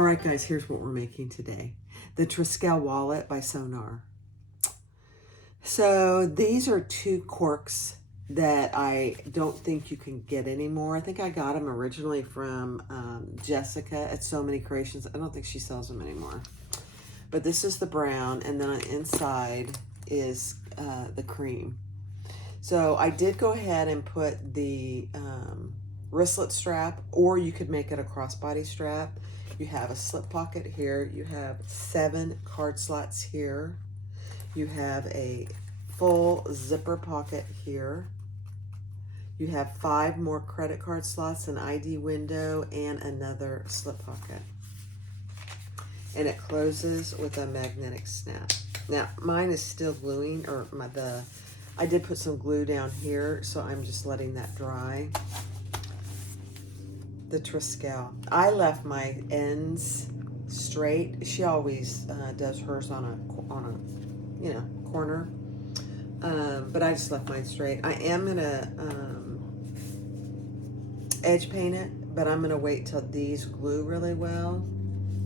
All right, guys, here's what we're making today. The Triskele Wallet by Sonar. So these are two corks that I don't think you can get anymore. I think I got them originally from Jessica at So Many Creations. I don't think she sells them anymore. But this is the brown, and then on the inside is the cream. So I did go ahead and put the wristlet strap, or you could make it a crossbody strap. You have a slip pocket here. You have 7 card slots here. You have a full zipper pocket here. You have 5 more credit card slots, an ID window, and another slip pocket. And it closes with a magnetic snap. Now, mine is still gluing, or I did put some glue down here, so I'm just letting that dry. The Triskele. I left my ends straight. She always does hers on a corner, but I just left mine straight. I am gonna edge paint it, but I'm gonna wait till these glue really well,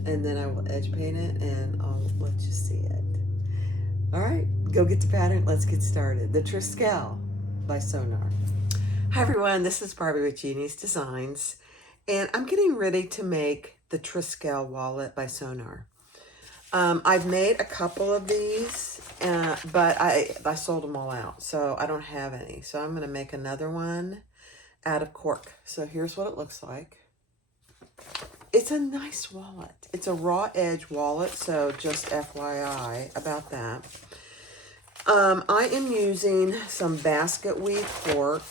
and then I will edge paint it, and I'll let you see it. All right, go get the pattern. Let's get started. The Triskele by Sonar. Hi everyone, this is Barbie with Jeannie's Designs, and I'm getting ready to make the Triskele Wallet by Sonar. I've made a couple of these, but I sold them all out, so I don't have any. So I'm going to make another one out of cork. So here's what it looks like. It's a nice wallet. It's a raw edge wallet, so just FYI about that. I am using some basket weave cork.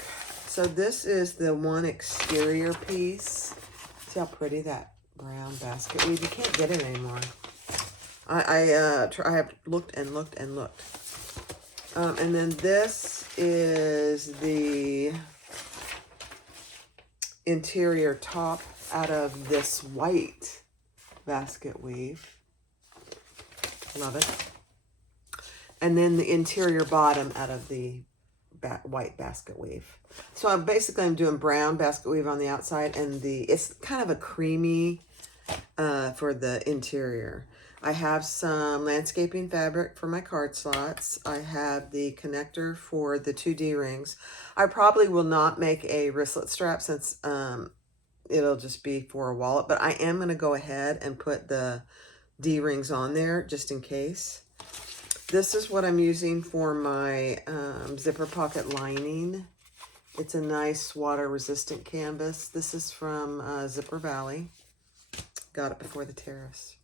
So this is the one exterior piece. See how pretty that brown basket weave. You can't get it anymore. I have looked and looked and looked. And then this is the interior top out of this white basket weave. Love it. And then the interior bottom out of the white basket weave. So I'm doing brown basket weave on the outside, and it's kind of a creamy for the interior. I have some landscaping fabric for my card slots. I have the connector for the 2 D-rings. I probably will not make a wristlet strap since it'll just be for a wallet, but I am going to go ahead and put the D-rings on there just in case. This is what I'm using for my zipper pocket lining. It's a nice water-resistant canvas. This is from Zipper Valley. Got it before the tariffs.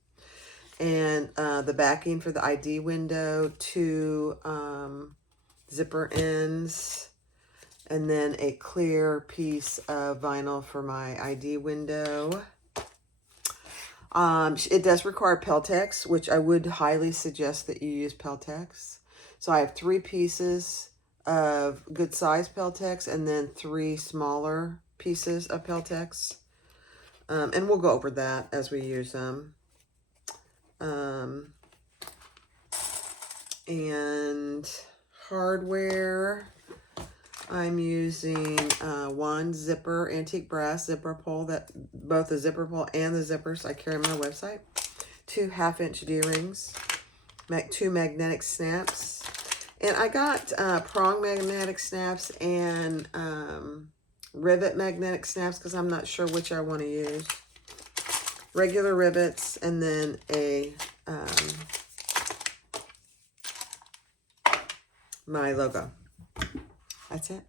And the backing for the ID window, 2 zipper ends, and then a clear piece of vinyl for my ID window. It does require Peltex, which I would highly suggest that you use Peltex. So I have 3 pieces of good size Peltex, and then 3 smaller pieces of Peltex. And we'll go over that as we use them. And hardware, I'm using 1 zipper, antique brass zipper pull, that both the zipper pull and the zippers I carry on my website. 2 1/2-inch D-rings, 2 magnetic snaps, and I got prong magnetic snaps and rivet magnetic snaps because I'm not sure which I want to use. Regular rivets, and then my logo. That's it.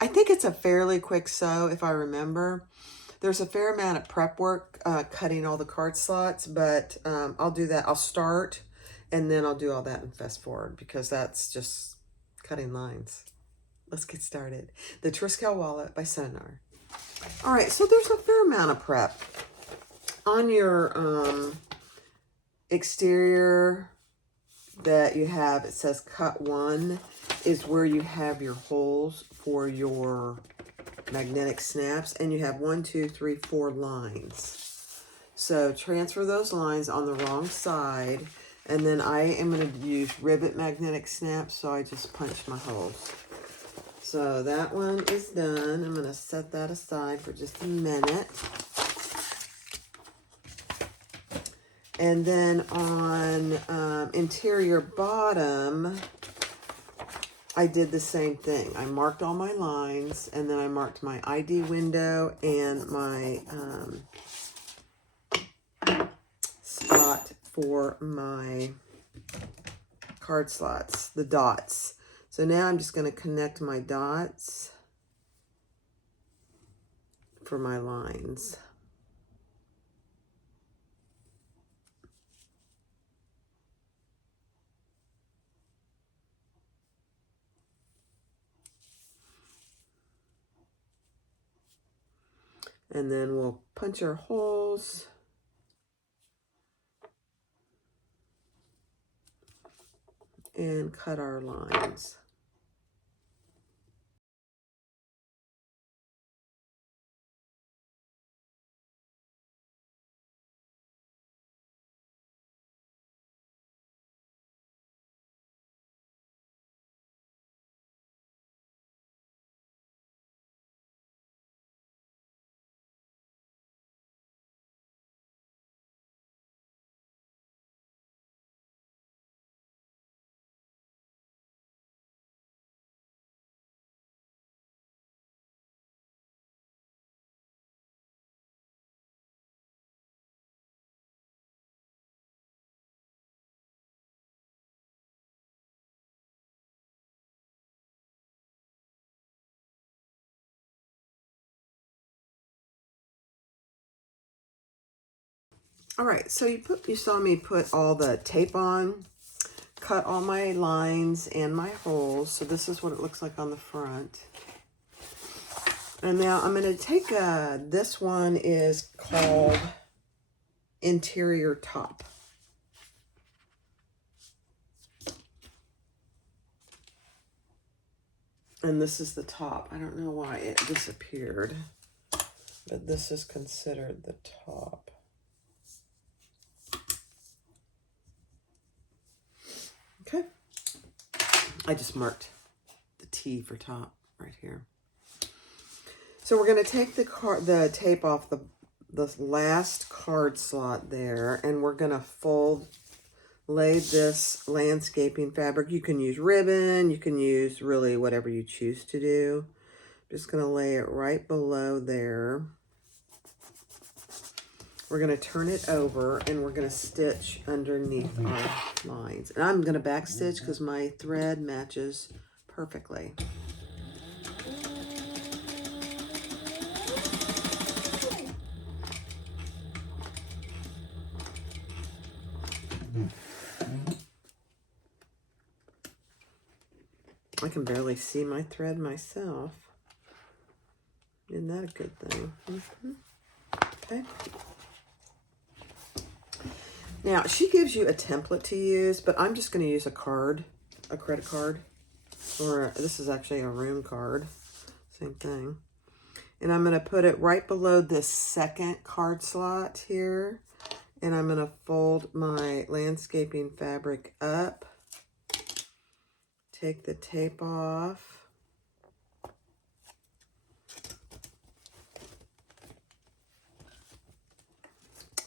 I think it's a fairly quick sew, if I remember. There's a fair amount of prep work cutting all the card slots, but I'll do that. I'll start, and then I'll do all that and fast forward, because that's just cutting lines. Let's get started. The Triskele Wallet by Sonar. All right, so there's a fair amount of prep. On your exterior that you have, it says cut 1 is where you have your holes for your magnetic snaps, and you have 1, 2, 3, 4 lines. So transfer those lines on the wrong side, and then I am going to use rivet magnetic snaps, so I just punch my holes. So that one is done. I'm going to set that aside for just a minute. And then on interior bottom, I did the same thing. I marked all my lines, and then I marked my ID window and my spot for my card slots, the dots. So now I'm just going to connect my dots for my lines. And then we'll punch our holes. And cut our lines. All right, so you saw me put all the tape on, cut all my lines and my holes. So this is what it looks like on the front. And now I'm going to take this one is called Interior Top. And this is the top. I don't know why it disappeared, but this is considered the top. Okay. I just marked the T for top right here. So we're going to take the tape off the last card slot there, and we're going to lay this landscaping fabric. You can use ribbon, you can use really whatever you choose to do. Just going to lay it right below there. We're going to turn it over, and we're going to stitch underneath our lines. And I'm going to back stitch because my thread matches perfectly. I can barely see my thread myself. Isn't that a good thing? Okay. Now, she gives you a template to use, but I'm just going to use a credit card. Or this is actually a room card. Same thing. And I'm going to put it right below this second card slot here. And I'm going to fold my landscaping fabric up. Take the tape off.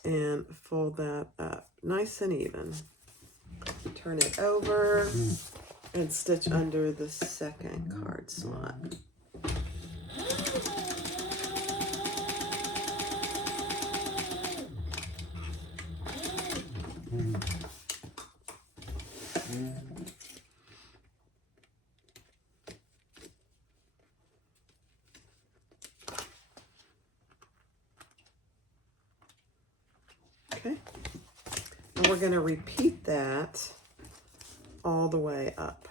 And fold that up nice and even. Turn it over and stitch under the second card slot. Okay, and we're going to repeat that all the way up.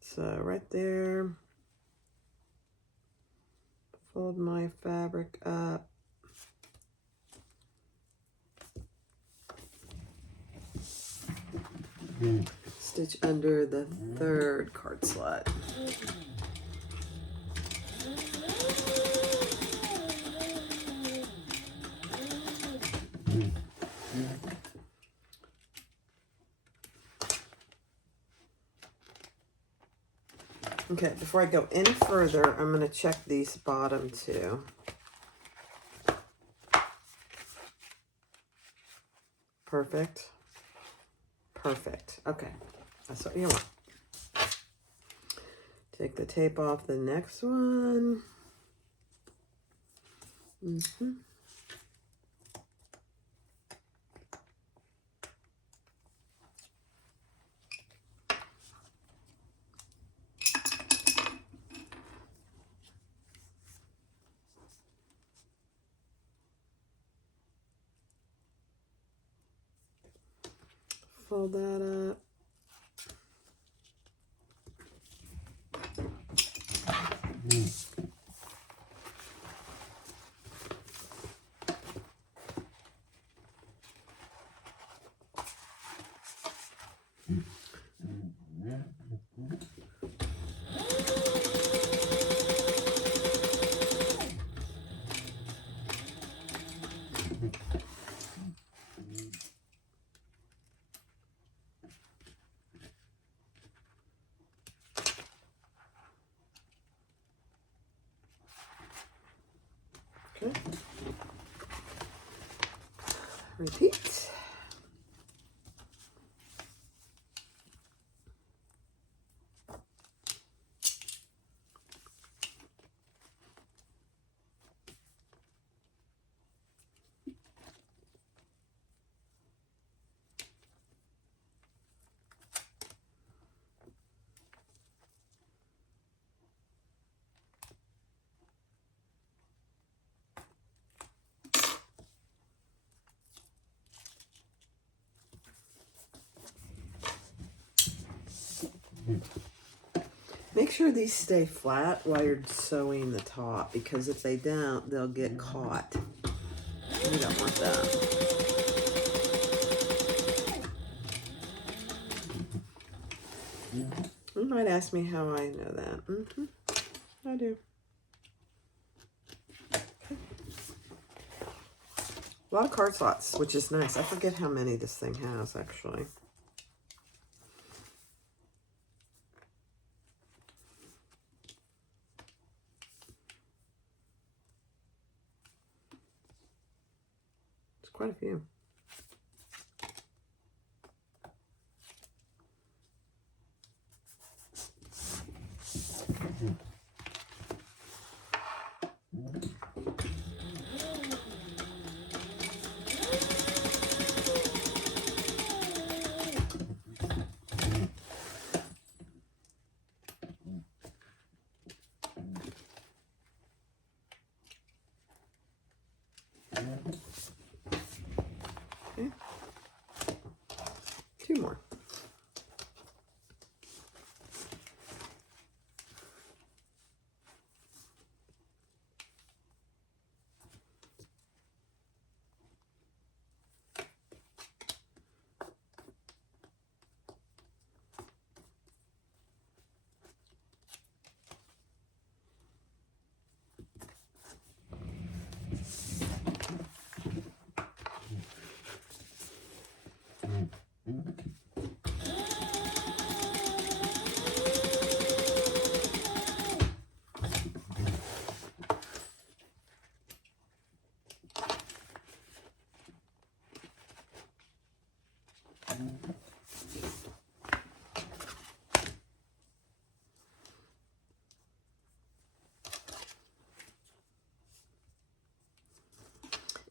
So right there, fold my fabric up. Stitch under the third card slot. Okay, before I go any further, I'm going to check these bottom two. Perfect. Perfect. Okay. That's what you want. Take the tape off the next one. Mm-hmm. Fold that up. Okay. Repeat. Make sure these stay flat while you're sewing the top, because if they don't, they'll get caught. You don't want that. You might ask me how I know that. Mm-hmm. I do. Okay. A lot of card slots, which is nice. I forget how many this thing has, actually. It's quite a few. Okay. 2 more.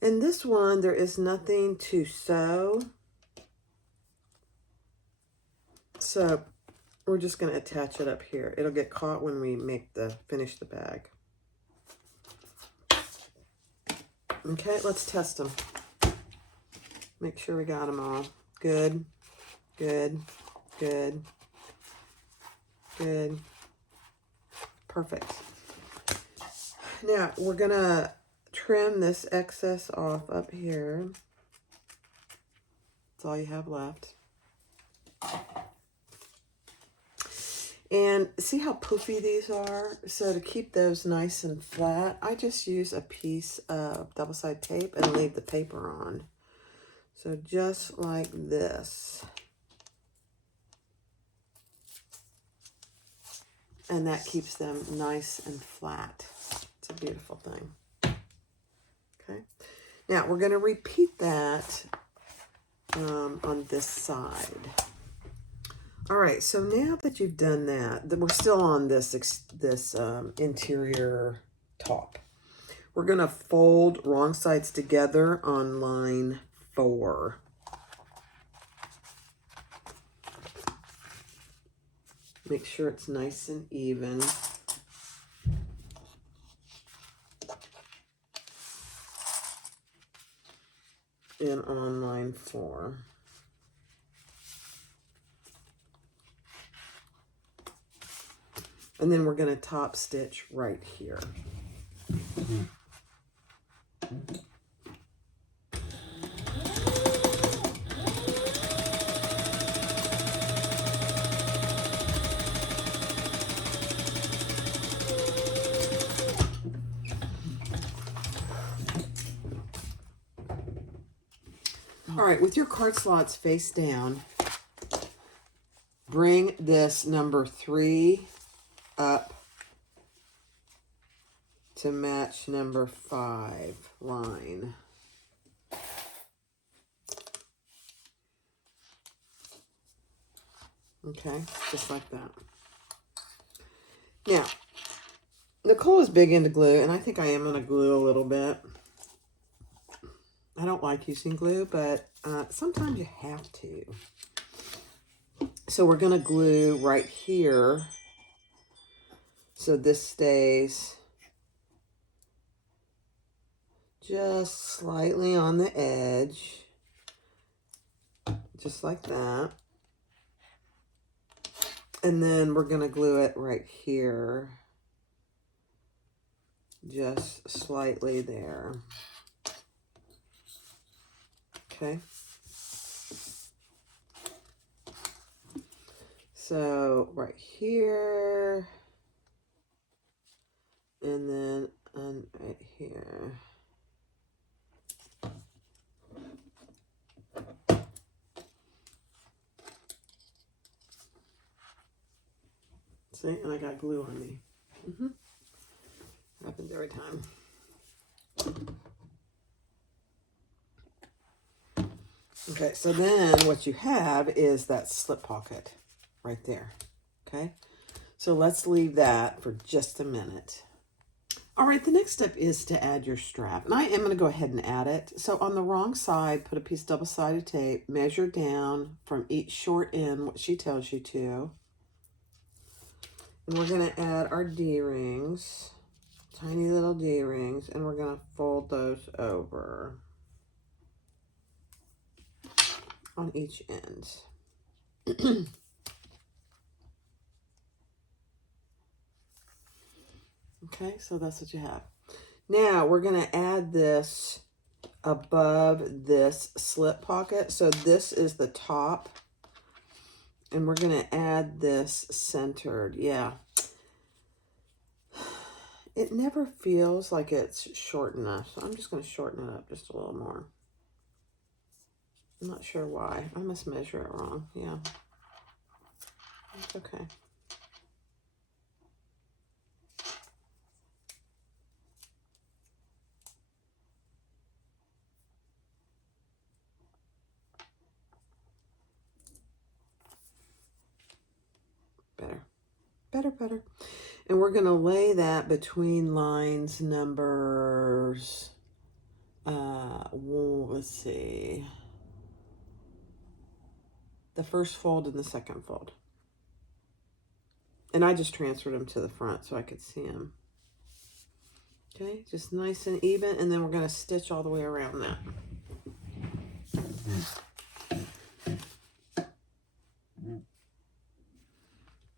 In this one, there is nothing to sew. So we're just going to attach it up here. It'll get caught when we finish the bag. Okay, let's test them. Make sure we got them all. Good, good, good, good. Perfect. Now we're going to trim this excess off up here. That's all you have left. And see how poofy these are? So to keep those nice and flat, I just use a piece of double-sided tape and leave the paper on. So just like this. And that keeps them nice and flat. It's a beautiful thing. Okay. Now we're going to repeat that on this side. All right, so now that you've done that, we're still on this interior top. We're gonna fold wrong sides together on line 4. Make sure it's nice and even. And on line 4. And then we're going to top stitch right here. All right, with your card slots face down, bring this number 3 up to match number 5 line. Okay, just like that. Now, Nicole is big into glue, and I think I am going to glue a little bit. I don't like using glue, but sometimes you have to. So we're going to glue right here so this stays just slightly on the edge, just like that. And then we're going to glue it right here, just slightly there. Okay. So right here, and then right here. See, and I got glue on me. Happens every time. Okay, so then what you have is that slip pocket right there. Okay, so let's leave that for just a minute. All right, the next step is to add your strap. And I am going to go ahead and add it. So on the wrong side, put a piece of double-sided tape, measure down from each short end, what she tells you to. And we're going to add our D-rings, tiny little D-rings, and we're going to fold those over on each end. Okay, so that's what you have. Now we're going to add this above this slip pocket. So this is the top. And we're going to add this centered. Yeah. It never feels like it's short enough. So I'm just going to shorten it up just a little more. I'm not sure why. I must measure it wrong. Yeah. It's okay. Better. And we're going to lay that between lines numbers, let's see, the first fold and the second fold. And I just transferred them to the front so I could see them. Okay, just nice and even, and then we're going to stitch all the way around that.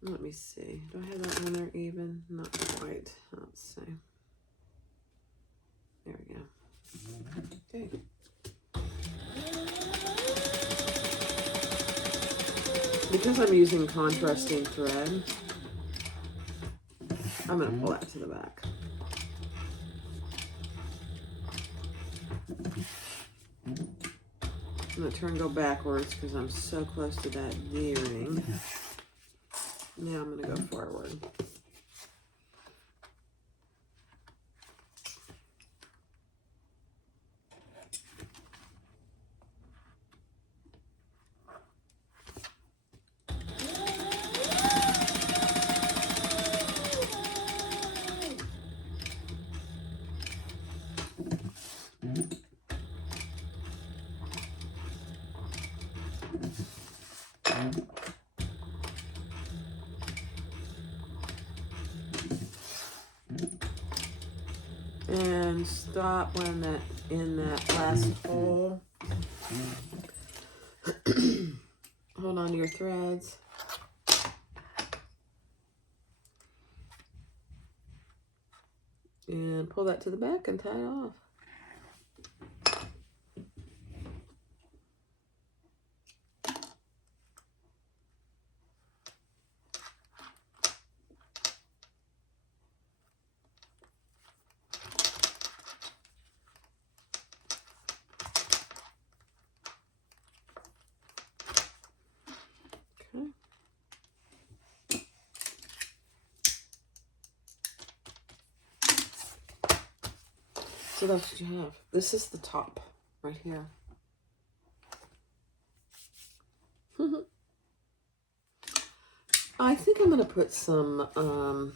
Let me see. Do I have that one there even? Not quite. Let's see. There we go. Okay. Because I'm using contrasting thread, I'm going to pull that to the back. I'm going to turn and go backwards because I'm so close to that D-ring. Now I'm going to go forward. And stop when that in that last hole. Hold on to your threads. And pull that to the back and tie it off. Okay. So that's what you have. This is the top right here. I think I'm going to put some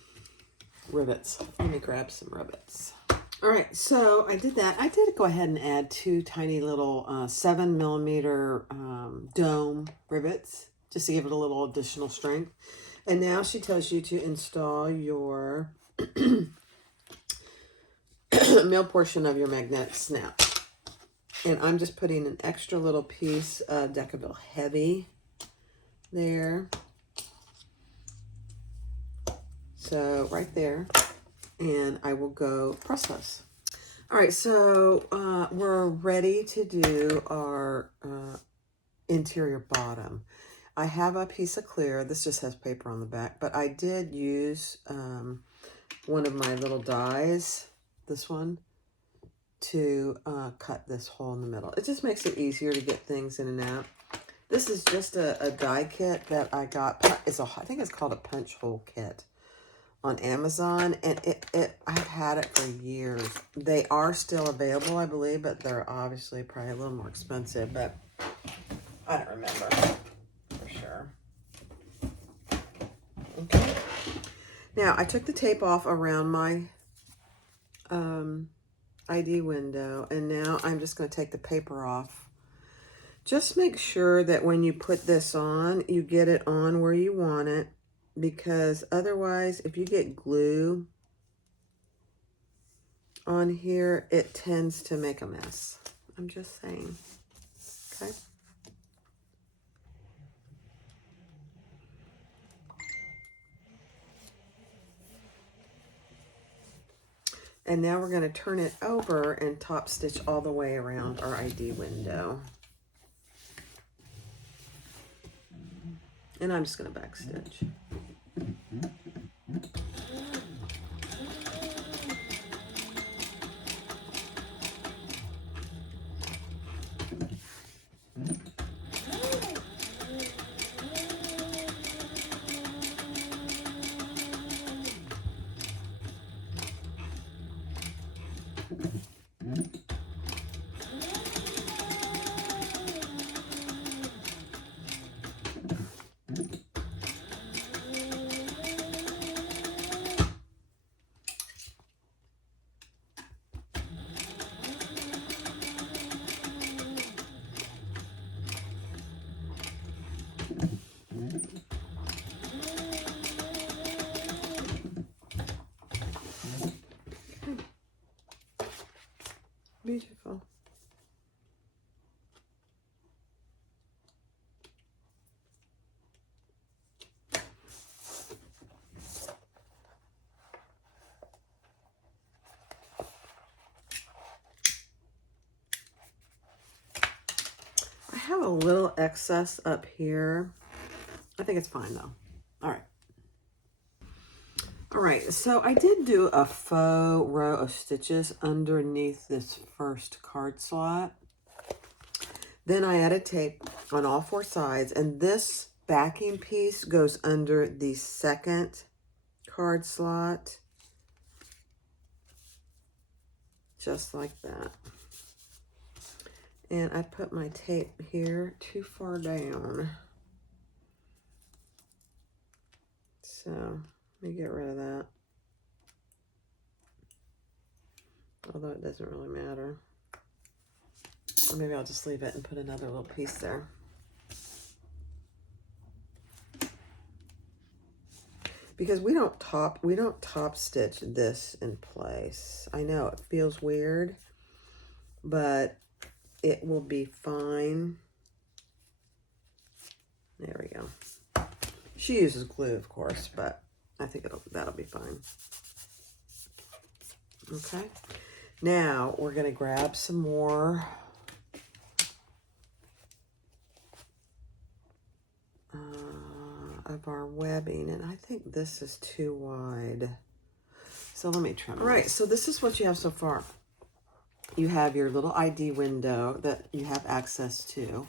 rivets. Let me grab some rivets. All right, so I did that. I did go ahead and add 2 tiny little 7mm dome rivets just to give it a little additional strength. And now she tells you to install your middle portion of your magnetic snap. And I'm just putting an extra little piece of Decaville Heavy there. So right there. And I will go process. All right, so we're ready to do our interior bottom. I have a piece of clear. This just has paper on the back, but I did use one of my little dies, this one, to cut this hole in the middle. It just makes it easier to get things in and out. This is just a die kit that I got. I think it's called a punch hole kit on Amazon, and I've had it for years. They are still available, I believe, but they're obviously probably a little more expensive, but I don't remember for sure. Okay. Now, I took the tape off around my ID window, and now I'm just going to take the paper off. Just make sure that when you put this on, you get it on where you want it, because otherwise, if you get glue on here, it tends to make a mess. I'm just saying. Okay. And now we're going to turn it over and top stitch all the way around our ID window. And I'm just going to back stitch. Beautiful. I have a little excess up here. I think it's fine though. All right. All right, so I did do a faux row of stitches underneath this first card slot. Then I added tape on all 4 sides, and this backing piece goes under the second card slot, just like that. And I put my tape here too far down. So let me get rid of that. Although it doesn't really matter. Or maybe I'll just leave it and put another little piece there. because we don't top stitch this in place. I know it feels weird, but it will be fine. There we go. She uses glue, of course, but I think that'll be fine. Okay. Now we're going to grab some more of our webbing, and I think this is too wide. So let me trim it. All right, so this is what you have so far. You have your little ID window that you have access to,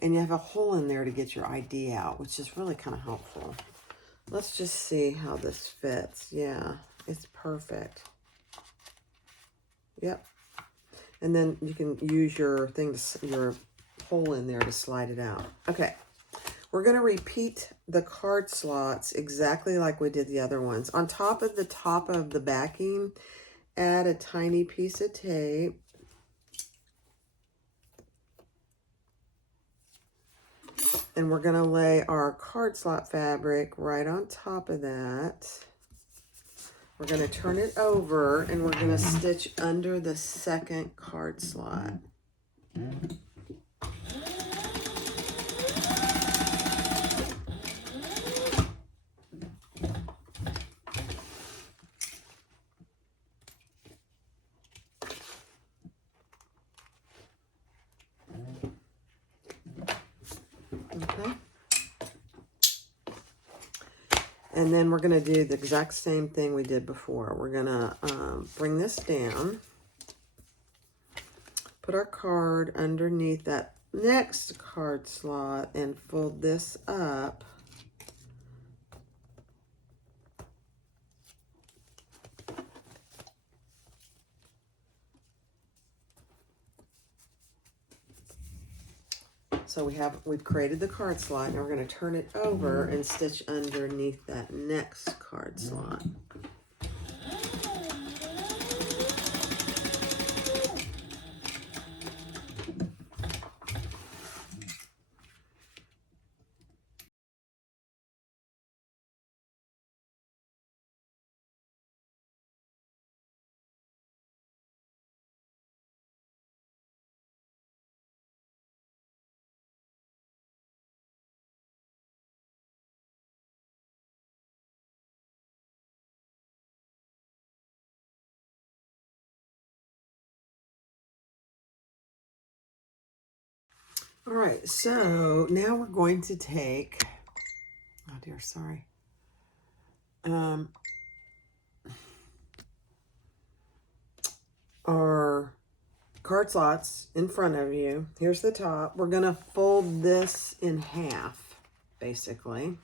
and you have a hole in there to get your ID out, which is really kind of helpful. Let's just see how this fits. Yeah, it's perfect. Yep. And then you can use your your hole in there to slide it out. Okay. We're going to repeat the card slots exactly like we did the other ones. On top of the backing, add a tiny piece of tape. And we're going to lay our card slot fabric right on top of that. We're going to turn it over and we're going to stitch under the second card slot. Okay. And then we're going to do the exact same thing we did before. We're going to bring this down, put our card underneath that next card slot, and fold this up. So we've created the card slot, and we're going to turn it over and stitch underneath that next card slot. All right, so now we're going to take, oh dear, sorry. Our card slots in front of you. Here's the top. We're gonna fold this in half, basically.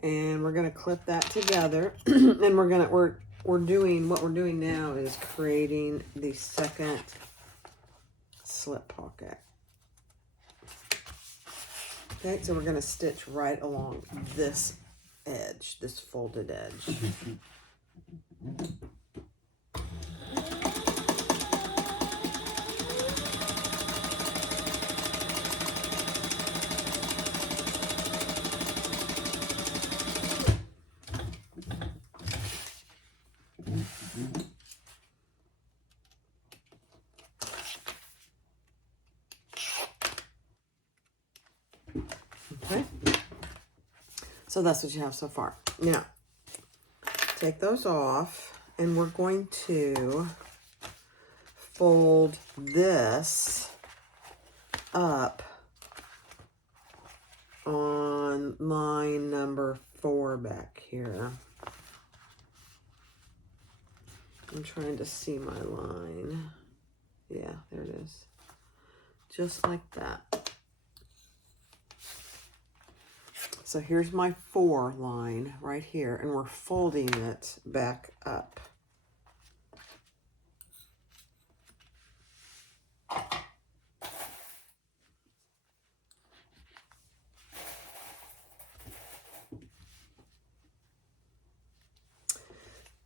And we're gonna clip that together. And we're doing now is creating the second slip pocket. Okay, so we're going to stitch right along this edge, this folded edge. Okay, so that's what you have so far. Now, take those off, and we're going to fold this up on line number 4 back here. I'm trying to see my line. Yeah, there it is. Just like that. So here's my 4 line right here, and we're folding it back up.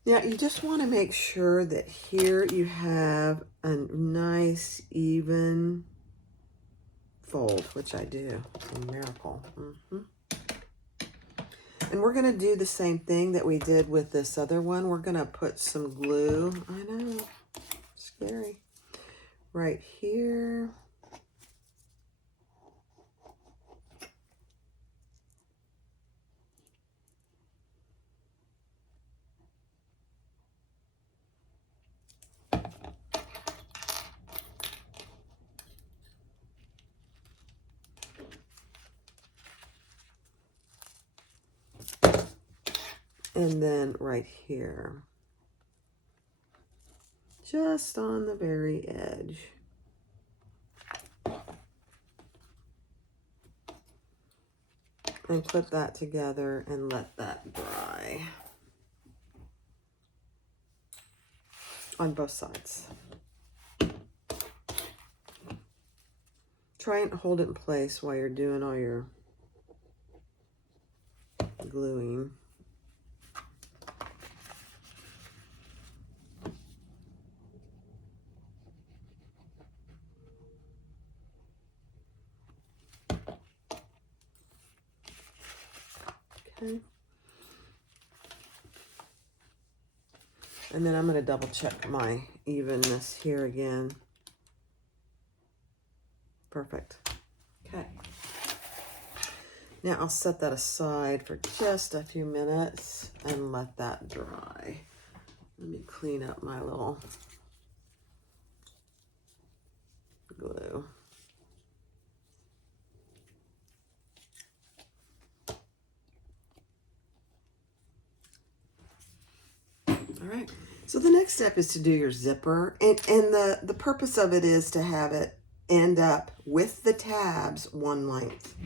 Now, you just want to make sure that here you have a nice, even fold, which I do. It's a miracle. And we're going to do the same thing that we did with this other one. We're going to put some glue. I know, scary. Right here. And then right here, just on the very edge. And put that together and let that dry on both sides. Try and hold it in place while you're doing all your gluing. Okay. And then I'm going to double check my evenness here again. Perfect. Okay. Now I'll set that aside for just a few minutes and let that dry. Let me clean up my little glue. All right, so the next step is to do your zipper, and the purpose of it is to have it end up with the tabs one length.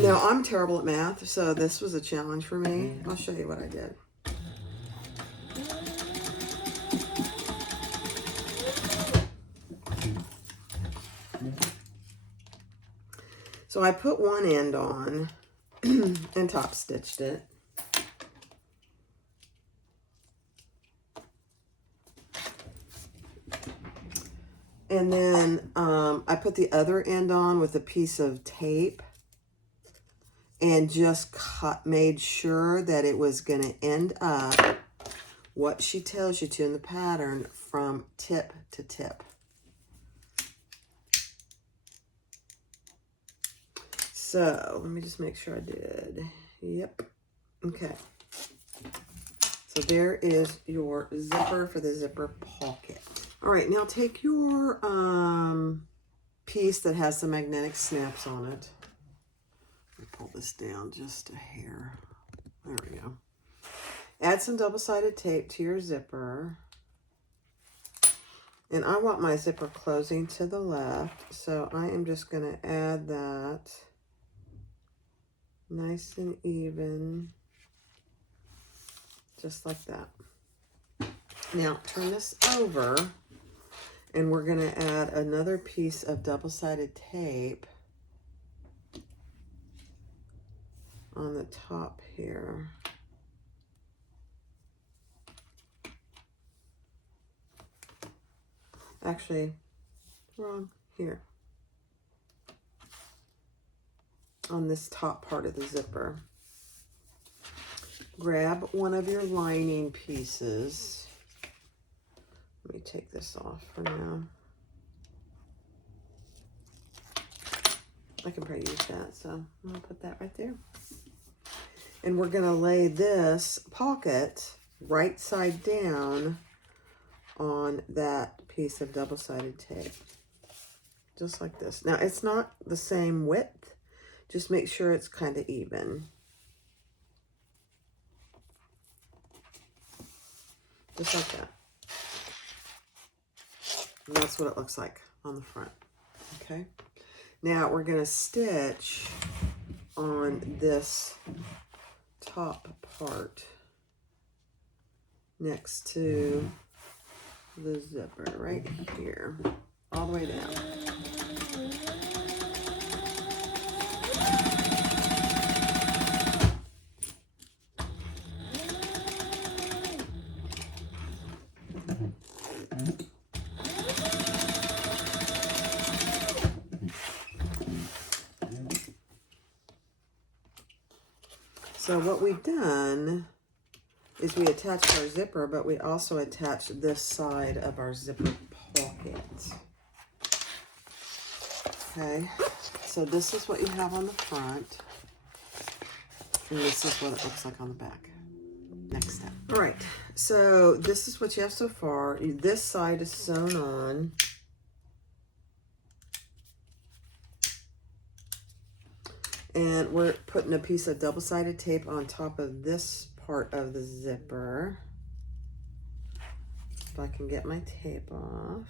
Now, I'm terrible at math, so this was a challenge for me. I'll show you what I did. So I put one end on and top stitched it. And then I put the other end on with a piece of tape and just made sure that it was going to end up what she tells you to in the pattern from tip to tip. So let me just make sure I did. Yep. Okay. So there is your zipper for the zipper pocket. All right, now take your piece that has some magnetic snaps on it. Let me pull this down just a hair. There we go. Add some double-sided tape to your zipper. And I want my zipper closing to the left, so I am just going to add that nice and even, just like that. Now turn this over, and we're going to add another piece of double-sided tape on the top here. Actually, wrong, here. On this top part of the zipper. Grab one of your lining pieces. Let me take this off for now. I can probably use that, so I'm gonna put that right there. And we're gonna lay this pocket right side down on that piece of double-sided tape. Just like this. Now, it's not the same width. Just make sure it's kind of even. Just like that. And that's what it looks like on the front. Okay. Now we're going to stitch on this top part next to the zipper right here, all the way down. So what we've done is we attached our zipper, but we also attached this side of our zipper pocket. Okay, so this is what you have on the front, and this is what it looks like on the back. Next step. All right, so this is what you have so far. This side is sewn on. And we're putting a piece of double-sided tape on top of this part of the zipper. If I can get my tape off.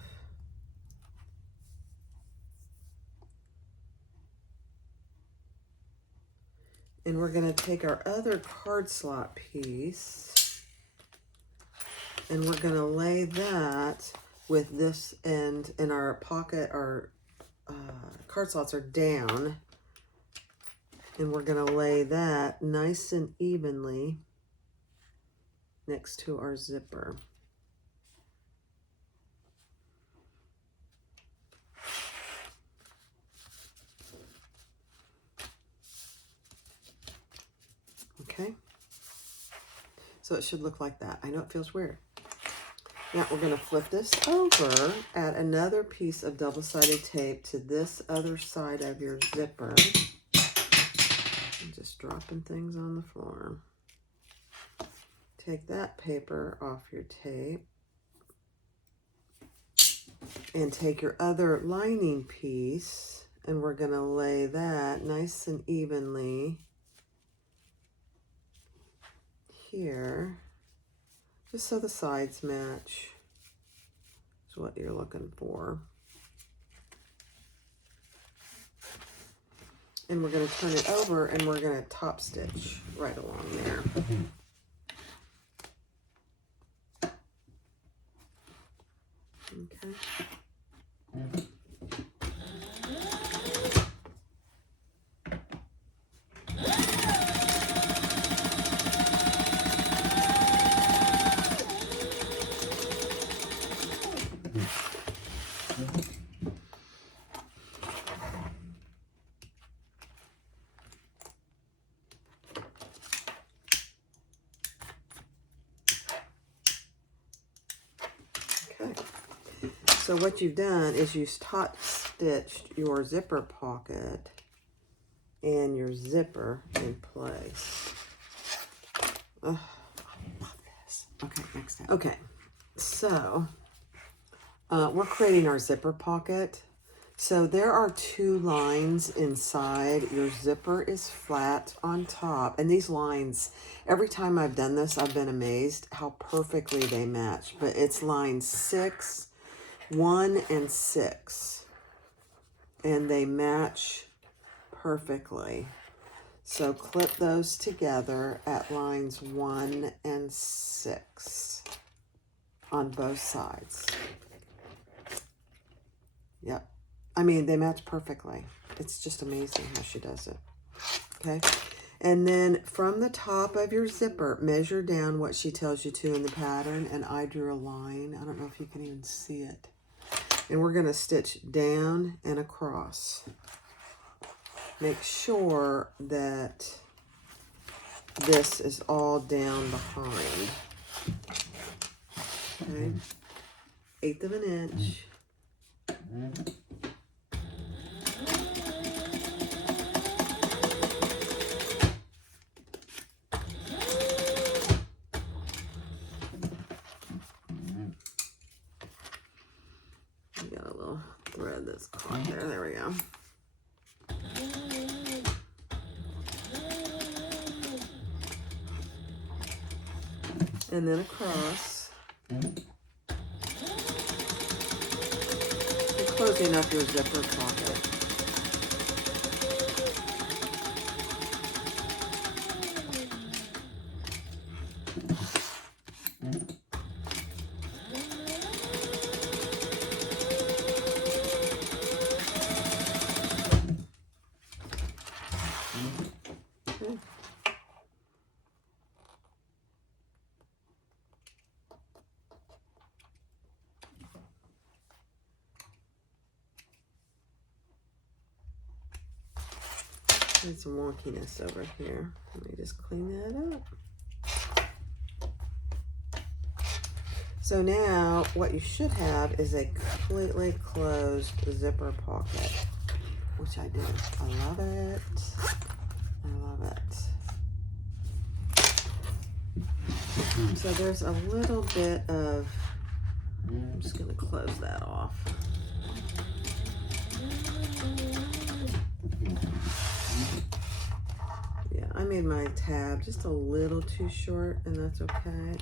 And we're going to take our other card slot piece and we're going to lay that with this end in our pocket. Our card slots are down. And we're going to lay that nice and evenly next to our zipper. Okay. So it should look like that. I know it feels weird. Now we're going to flip this over, add another piece of double-sided tape to this other side of your zipper. Just dropping things on the floor. Take that paper off your tape and take your other lining piece and we're going to lay that nice and evenly here, just so the sides match. Is what you're looking for. And we're going to turn it over and we're going to top stitch right along there. Okay. So what you've done is you've top stitched your zipper pocket and your zipper in place. Oh, I love this. Okay, next step. Okay, so we're creating our zipper pocket. So there are 2 lines inside. Your zipper is flat on top. And these lines, every time I've done this, I've been amazed how perfectly they match. But it's lines 6, 1, and 6. And they match perfectly. So clip those together at lines 1 and 6 on both sides. Yep. I mean, they match perfectly. It's just amazing how she does it. Okay. And then from the top of your zipper, measure down what she tells you to in the pattern. And I drew a line. I don't know if you can even see it. And we're going to stitch down and across. Make sure that this is all down behind. Okay. 1/8 of an inch. We got a little thread that's caught there. There we go. And then across. And closing up your zipper pocket. Okay. There's some wonkiness over here. Let me just clean that up. So now what you should have is a completely closed zipper pocket, which I do. I love it. I love it. So there's a little bit of, I'm just going to close that off. Yeah, I made my tab just a little too short, and that's okay.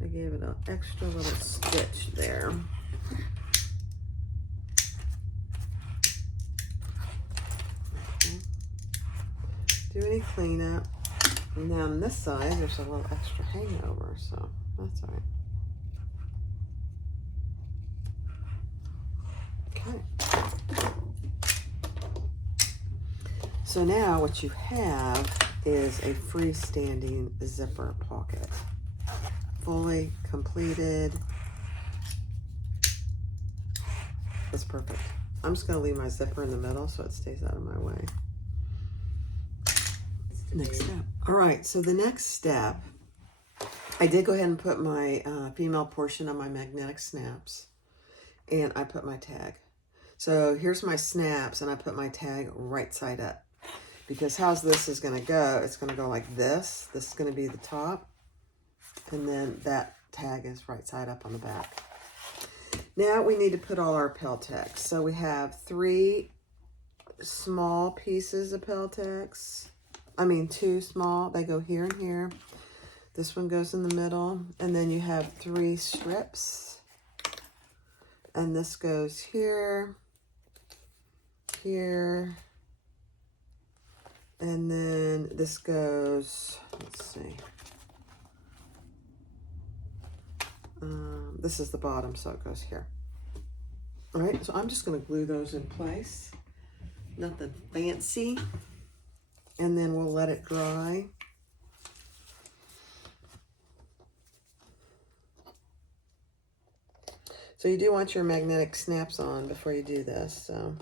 I gave it an extra little stitch there. Okay. Do any cleanup. And now on this side, there's a little extra hangover, so that's all right. Okay. So now what you have is a freestanding zipper pocket. Fully completed. That's perfect. I'm just going to leave my zipper in the middle so it stays out of my way. Next step. All right, so the next step, I did go ahead and put my female portion of my magnetic snaps, and I put my tag. So here's my snaps, and I put my tag right side up. Because how's this is going to go? It's going to go like this. This is going to be the top, and then that tag is right side up on the back. Now we need to put all our Peltex. So we have 3 small pieces of Peltex. I mean 2 small. They go here and here. This one goes in the middle. And then you have 3 strips. And this goes here, here. And then this goes, let's see. This is the bottom, so it goes here. All right, so I'm just going to glue those in place. Nothing fancy. And then we'll let it dry. So you do want your magnetic snaps on before you do this, so.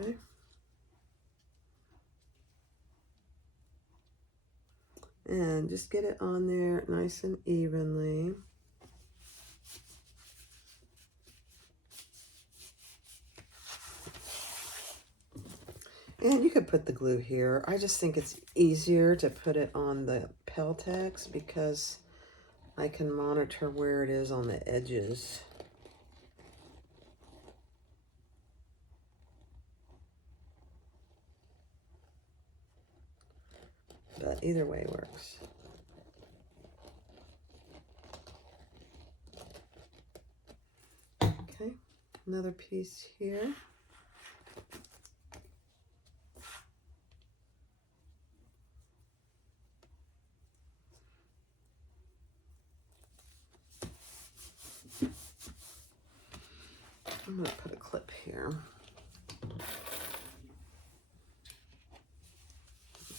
Okay. And just get it on there nice and evenly. And you could put the glue here. I just think it's easier to put it on the Peltex because I can monitor where it is on the edges. But either way works. Okay, another piece here. I'm going to put a clip here. There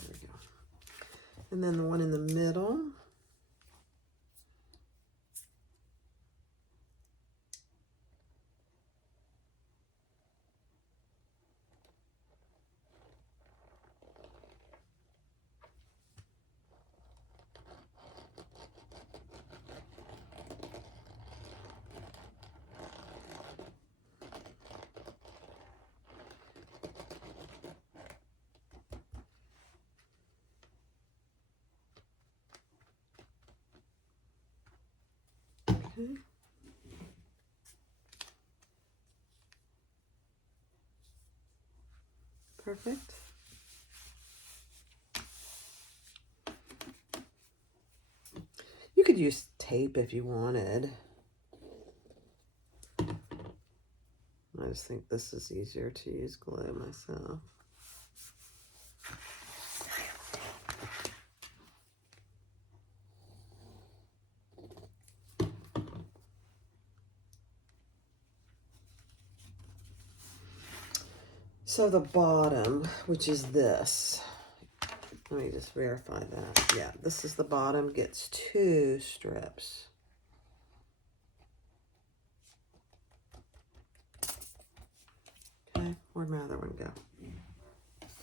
we go. And then the one in the middle. Okay. Perfect. You could use tape if you wanted. I just think this is easier to use glue myself. So the bottom, which is this, let me just verify that. Yeah, this is the bottom, gets 2 strips. Okay, where'd my other one go?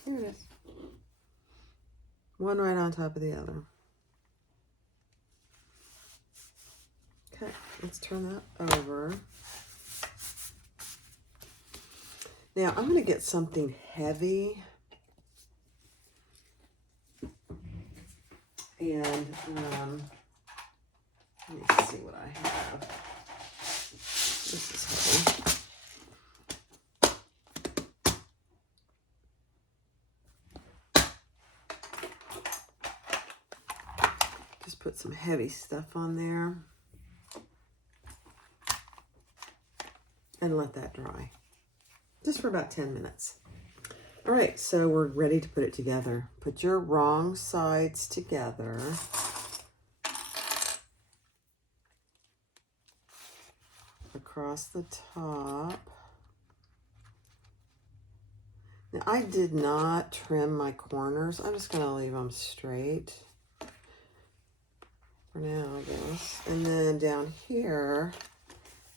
Here it is. One right on top of the other. Okay, let's turn that over. Now I'm going to get something heavy. And let me see what I have. This is heavy. Just put some heavy stuff on there. And let that dry. Just for about 10 minutes. All right, so we're ready to put it together. Put your wrong sides together. Across the top. Now, I did not trim my corners. I'm just going to leave them straight for now, I guess. And then down here,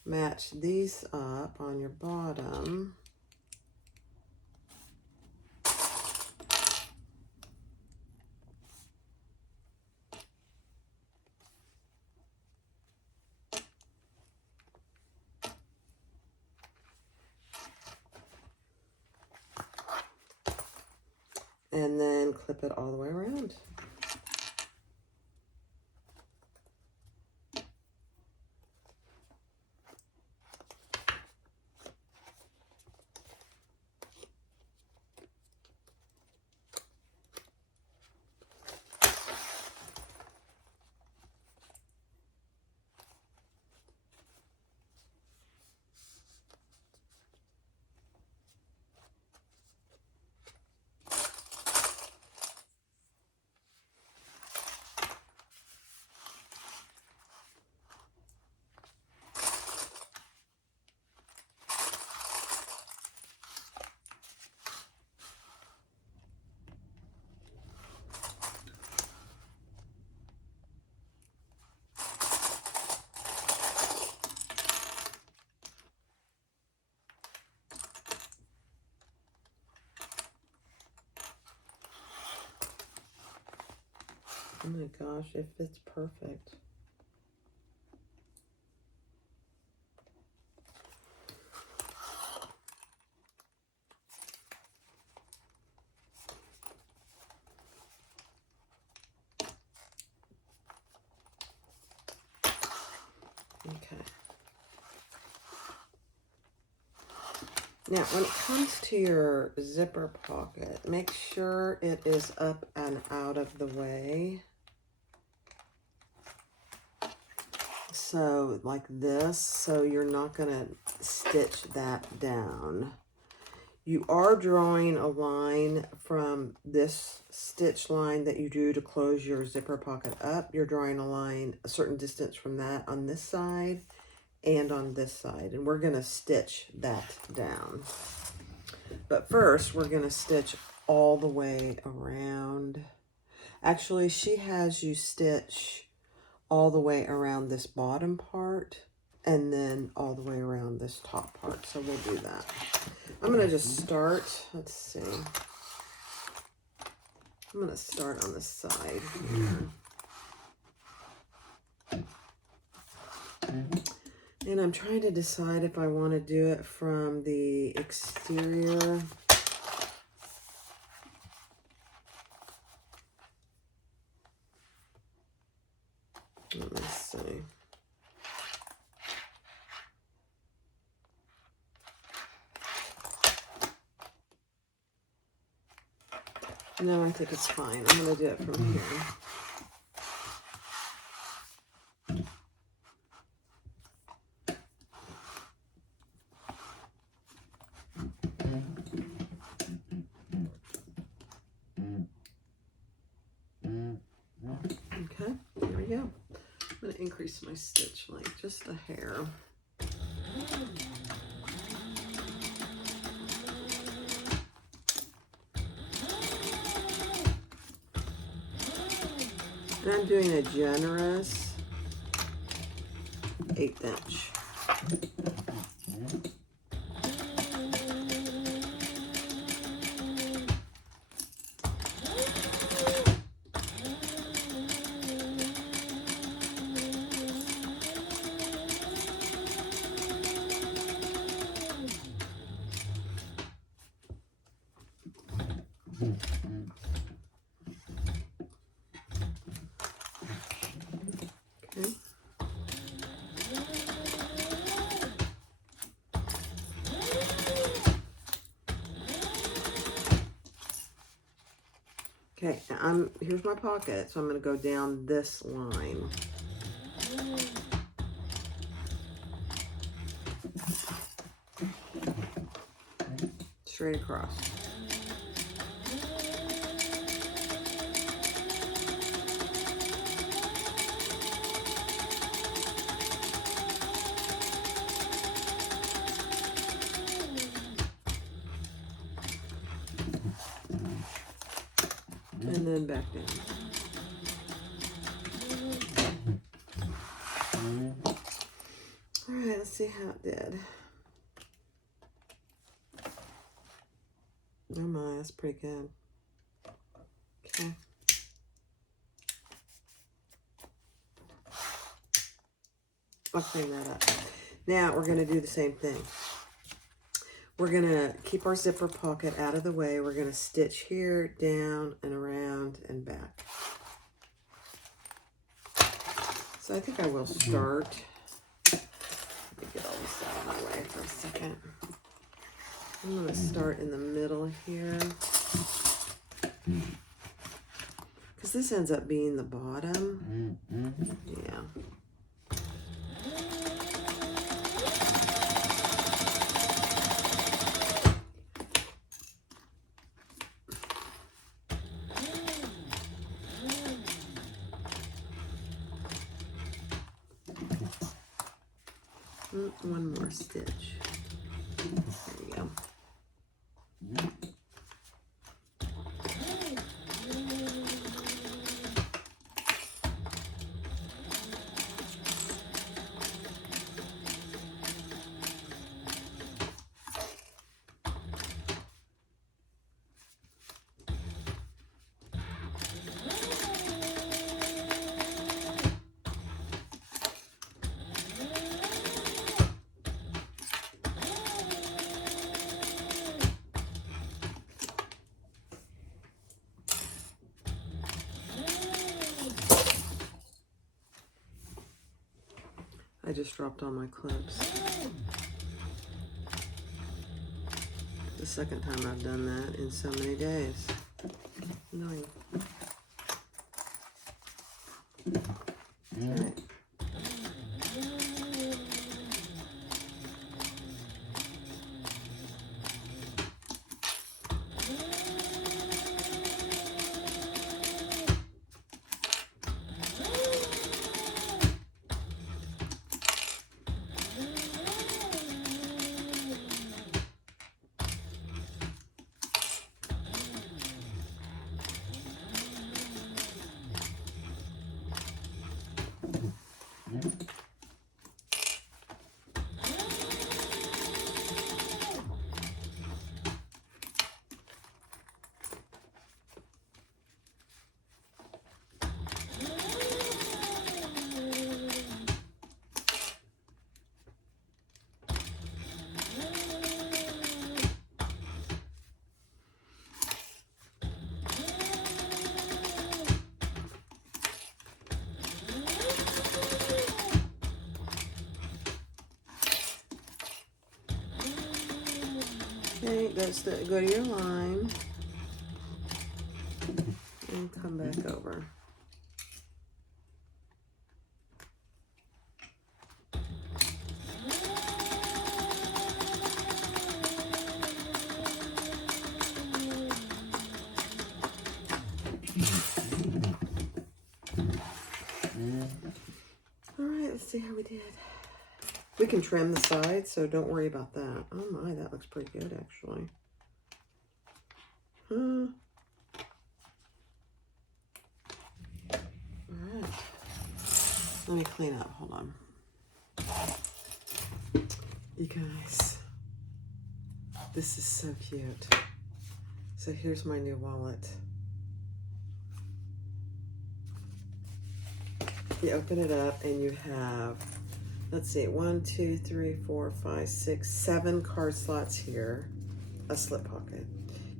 match these up on your bottom. And then clip it all the way around. Oh my gosh, it fits perfect. Okay. Now, when it comes to your zipper pocket, make sure it is up and out of the way. So, like this, so you're not going to stitch that down. You are drawing a line from this stitch line that you do to close your zipper pocket up. You're drawing a line a certain distance from that on this side and on this side. And we're going to stitch that down. But first, we're going to stitch all the way around. Actually, she has you stitch all the way around this bottom part and then all the way around this top part. So we'll do that. I'm going to just start, let's see. I'm going to start on the side here. And I'm trying to decide if I want to do it from the exterior. Let me see. No, I think it's fine. I'm going to do it from here. Okay, here we go. I'm going to increase my stitch length just a hair. And I'm doing a generous 1/8 inch. Okay. Okay, now here's my pocket, so I'm going to go down this line. Straight across. And then back down. All right, let's see how it did. Oh my, that's pretty good. Okay. I'll clean that up. Now we're going to do the same thing. We're going to keep our zipper pocket out of the way. We're going to stitch here, down, and around, and back. So I think I will start. Let me get all this out of my way for a second. I'm going to start in the middle here. Because this ends up being the bottom. Yeah. One more stitch. There you go. I just dropped all my clips. The second time I've done that in so many days. Annoying. All right. Okay, go to your line and come back over. All right, let's see how we did. We can trim the sides, so don't worry about that. Oh my, that looks pretty good, actually. All good. Let me clean up. Hold on. You guys, this is so cute. So here's my new wallet. You open it up and you have, let's see, 1, 2, 3, 4, 5, 6, 7 card slots here, a slip pocket.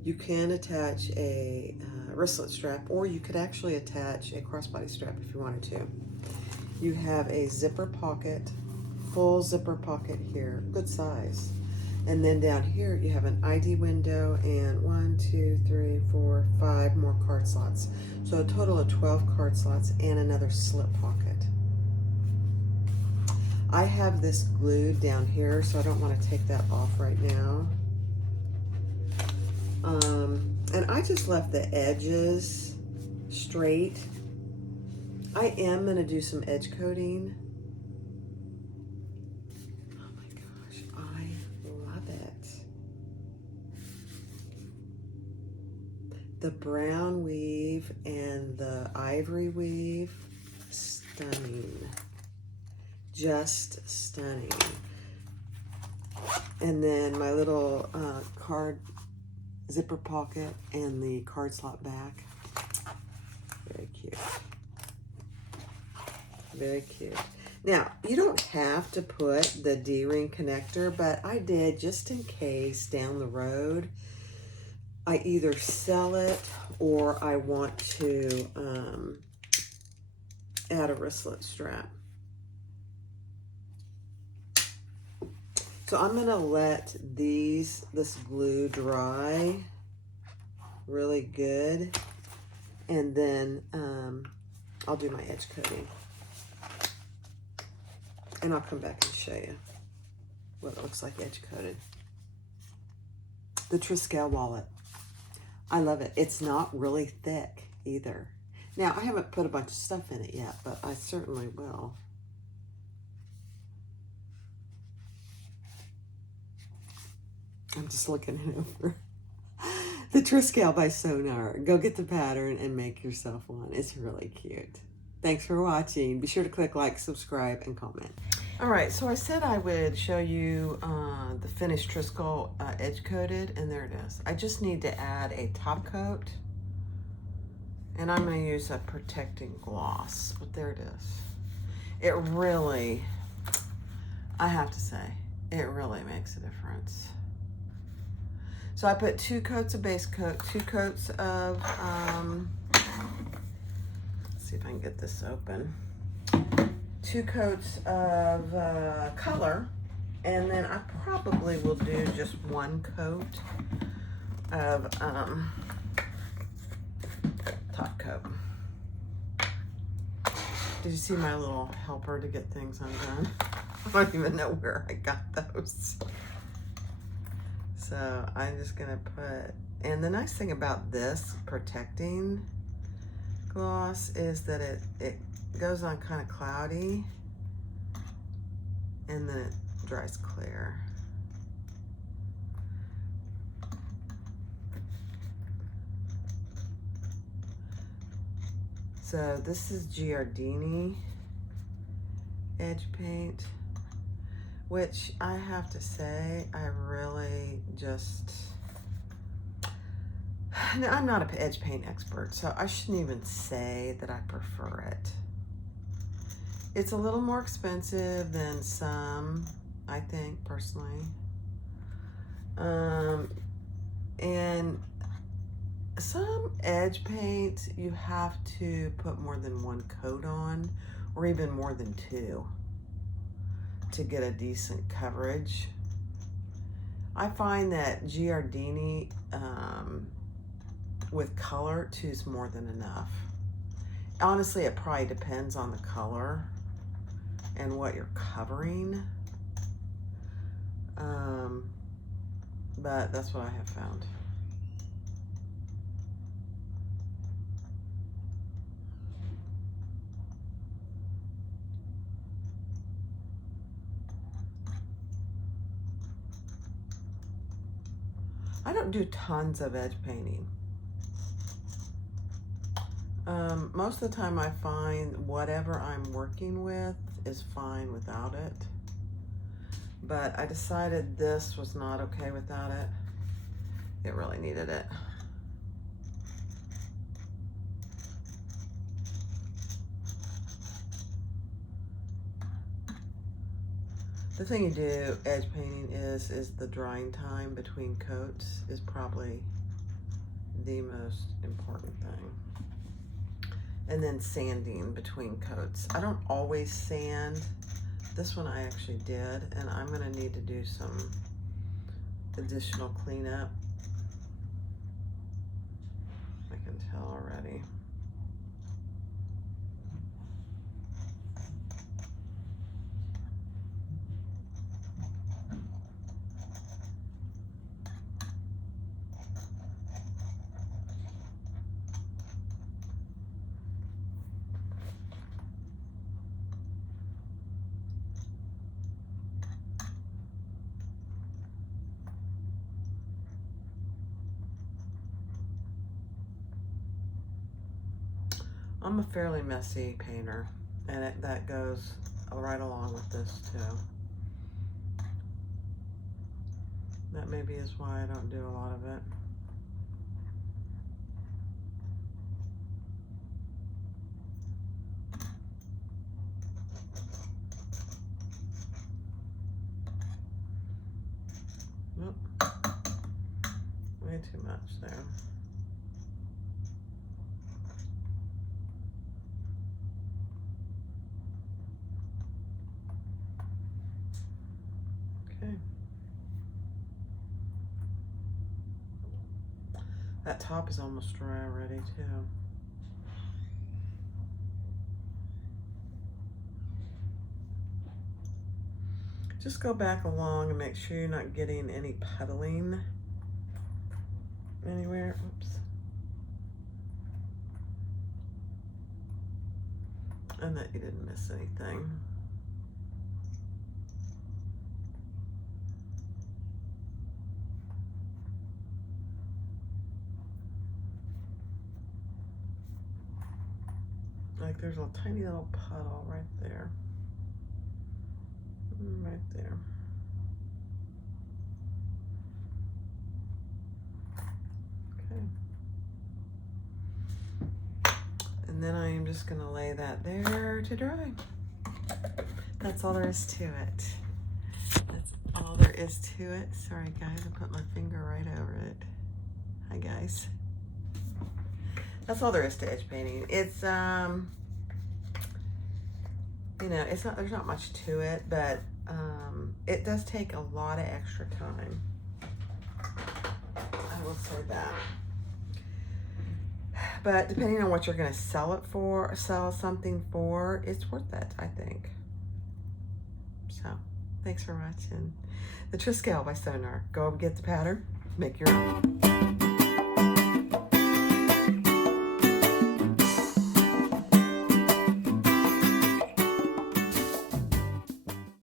You can attach a wristlet strap, or you could actually attach a crossbody strap if you wanted to. You have a zipper pocket, full zipper pocket here, good size. And then down here you have an ID window and 1, 2, 3, 4, 5 more card slots. So a total of 12 card slots and another slip pocket. I have this glued down here, so I don't want to take that off right now. And I just left the edges straight. I am going to do some edge coating. Oh my gosh, I love it. The brown weave and the ivory weave, stunning. Just stunning. And then my little card zipper pocket and the card slot back. Very cute. Very cute. Now, you don't have to put the D-ring connector, but I did just in case down the road I either sell it or I want to add a wristlet strap. So I'm gonna let this glue dry really good, and then I'll do my edge coating. And I'll come back and show you what it looks like edge coated. The Triskele Wallet. I love it. It's not really thick either. Now, I haven't put a bunch of stuff in it yet, but I certainly will. I'm just looking it over. The Triskele by Sonar. Go get the pattern and make yourself one. It's really cute. Thanks for watching. Be sure to click like, subscribe, and comment. All right, so I said I would show you the finished Triskele edge coated, and there it is. I just need to add a top coat, and I'm going to use a protecting gloss, but there it is. It really, I have to say, it really makes a difference. So I put 2 coats of base coat, 2 coats of, let's see if I can get this open. 2 coats of color, and then I probably will do just 1 coat of top coat. Did you see my little helper to get things undone? I don't even know where I got those. So I'm just gonna put, and the nice thing about this protecting gloss is that it goes on kind of cloudy and then it dries clear. So this is Giardini edge paint, which I have to say, I really just, now, I'm not an edge paint expert, so I shouldn't even say that I prefer it. It's a little more expensive than some, I think, personally. And some edge paint, you have to put more than 1 coat on, or even more than 2 to get a decent coverage. I find that Giardini with color, 2 is more than enough. Honestly, it probably depends on the color and what you're covering. But that's what I have found. I don't do tons of edge painting. Most of the time I find whatever I'm working with is fine without it. But I decided this was not okay without it. It really needed it. The thing you do edge painting is the drying time between coats is probably the most important thing. And then sanding between coats. I don't always sand. This one I actually did, and I'm gonna need to do some additional cleanup. I can tell already. I'm a fairly messy painter, and that goes right along with this too. That maybe is why I don't do a lot of it. Nope. Way too much there. Okay. That top is almost dry already too. Just go back along and make sure you're not getting any puddling anywhere. Oops. And that you didn't miss anything. Like there's a tiny little puddle right there. Right there. Okay. And then I am just gonna lay that there to dry. That's all there is to it. That's all there is to it. Sorry guys, I put my finger right over it. Hi guys. That's all there is to edge painting. It's you know, there's not much to it, but it does take a lot of extra time. I will say that. But depending on what you're gonna sell something for, it's worth it, I think. So, thanks for watching the Triskele by Sonar. Go get the pattern, make your own.